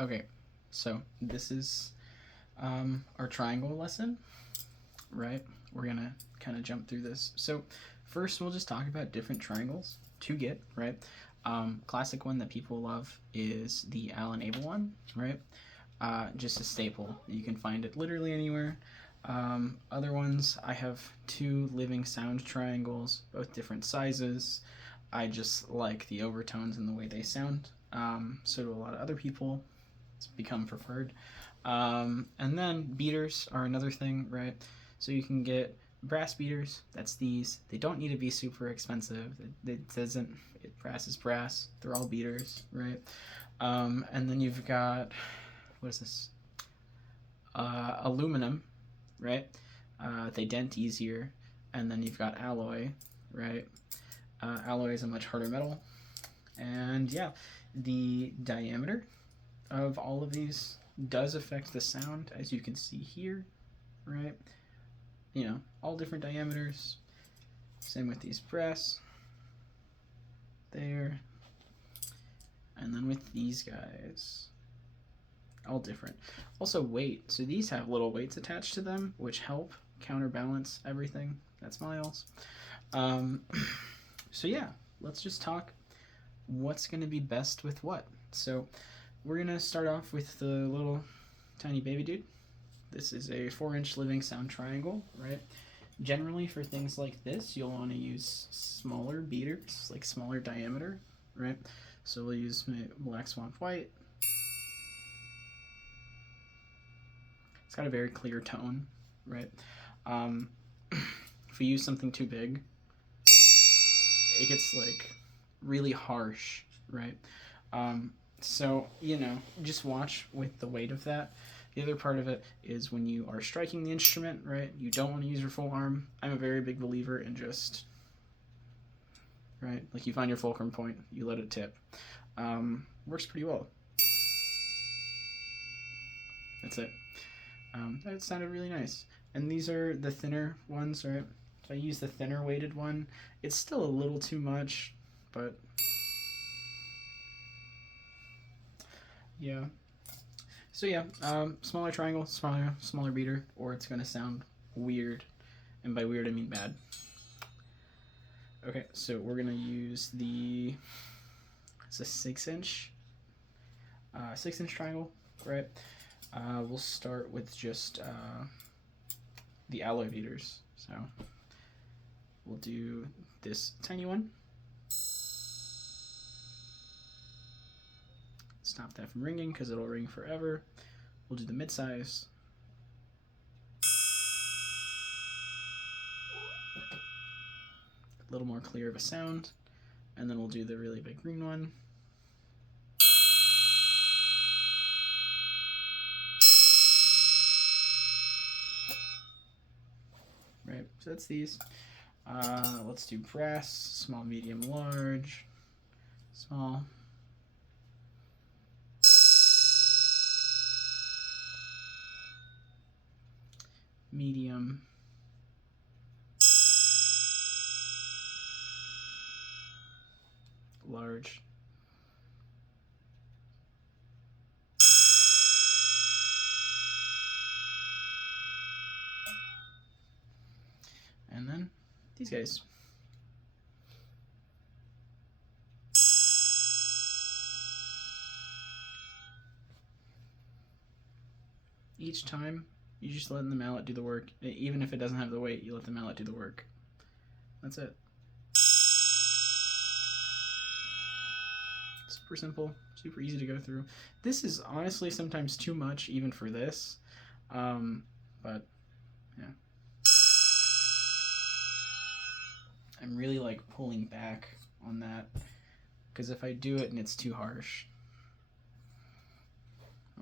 Okay, so this is our triangle lesson, right? We're gonna kind of jump through this. So first, we'll just talk about different triangles to get, right? Classic one that people love is the Allen Abel one, right? Just a staple. You can find it literally anywhere. Other ones, I have two living sound triangles, both different sizes. I just like the overtones and the way they sound. So do a lot of other people. It's become preferred. And then beaters are another thing, right? So you can get brass beaters. That's these. They don't need to be super expensive. It doesn't. Brass is brass. They're all beaters, right? And then you've got, what is this? Aluminum, right? They dent easier. And then you've got alloy, right? Alloy is a much harder metal. And yeah, the diameter of all of these does affect the sound, as you can see here, right? You know, all different diameters. Same with these brass. There. And then with these guys, all different. Also weight. So these have little weights attached to them, which help counterbalance everything. That's miles. So yeah, let's just talk what's going to be best with what. So we're going to start off with the little tiny baby dude. This is a 4-inch living sound triangle, right? Generally for things like this, you'll want to use smaller beaters, like smaller diameter, right? So we'll use Black Swamp White. It's got a very clear tone, right? If we use something too big, it gets like really harsh, right? So, you know, just watch with the weight of that. The other part of it is when you are striking the instrument, right? You don't want to use your full arm. I'm a very big believer in just, right? Like you find your fulcrum point, you let it tip. Works pretty well. That's it. That sounded really nice. And these are the thinner ones, right? If I use the thinner weighted one, it's still a little too much, but yeah. So yeah, smaller triangle, smaller beater, or it's gonna sound weird, and by weird I mean bad. Okay, so we're gonna use it's a 6-inch, 6-inch triangle, right? We'll start with just the alloy beaters. So we'll do this tiny one. Stop that from ringing because it'll ring forever. We'll do the mid-size. A little more clear of a sound. And then we'll do the really big green one. Right, so that's these. Let's do brass, small, medium, large, small. Medium. Large. And then these guys. Each time, you just let the mallet do the work. Even if it doesn't have the weight, you let the mallet do the work. That's it. Super simple, super easy to go through. This is honestly sometimes too much even for this, but yeah. I'm really like pulling back on that because if I do it and it's too harsh,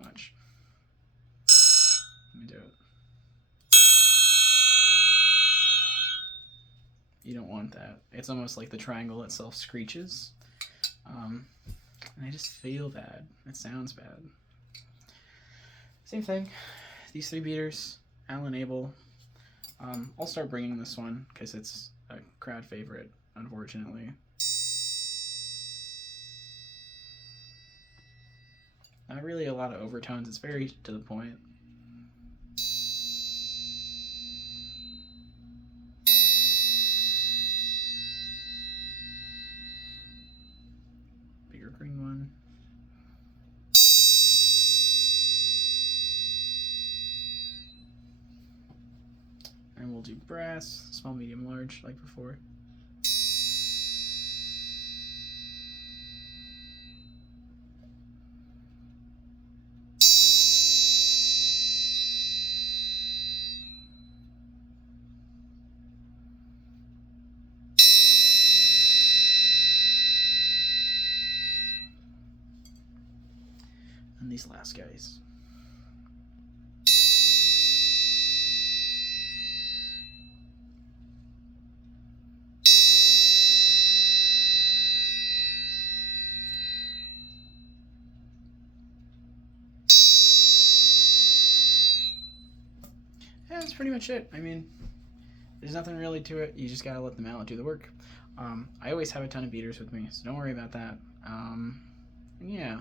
watch. Let me do it. You don't want that. It's almost like the triangle itself screeches. And I just feel bad. It sounds bad. Same thing. These 3 beaters, Allen Abel. I'll start bringing this one because it's a crowd favorite, unfortunately. Not really a lot of overtones. It's very to the point. Bigger green one. And we'll do brass, small, medium, large, like before. And these last guys. Yeah, that's pretty much it. I mean, there's nothing really to it. You just gotta let the mallet do the work. I always have a ton of beaters with me, so don't worry about that. Yeah,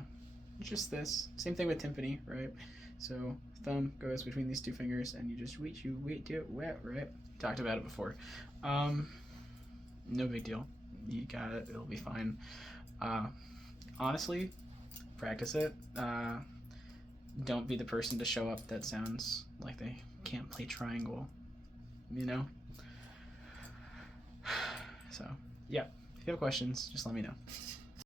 just this. Same thing with timpani, right? So thumb goes between these two fingers, and you just do it wet, right? Talked about it before. No big deal. You got it. It'll be fine. Honestly, practice it. Don't be the person to show up that sounds like they can't play triangle, you know? So, yeah. If you have questions, just let me know.